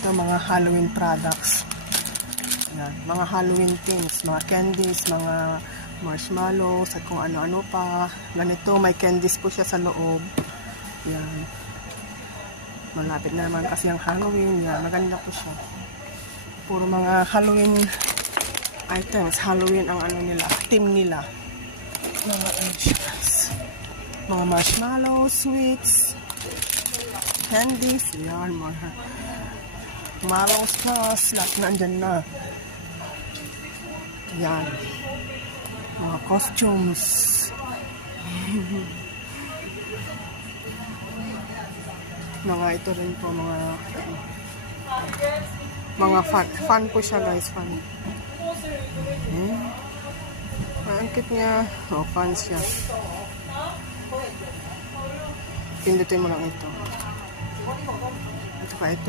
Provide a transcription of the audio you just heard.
Ito mga Halloween products. Yan, mga Halloween things, mga candies, mga marshmallows at kung ano-ano pa. Ganito, may candies po siya sa loob. Yan. Malapit na naman kasi ang Halloween. Yan, maganda po siya. Puro mga Halloween items. Halloween ang ano nila, team nila. Mga insurance. Mga marshmallows, sweets, candies. Yan, mga mallows plus, lahat na andyan na. Yan. Mga costumes. Mga ito rin po, mga fun po siya guys, fun. Ang cute niya. Oh, fun siya. Pindutin mo lang ito. Ito pa ito.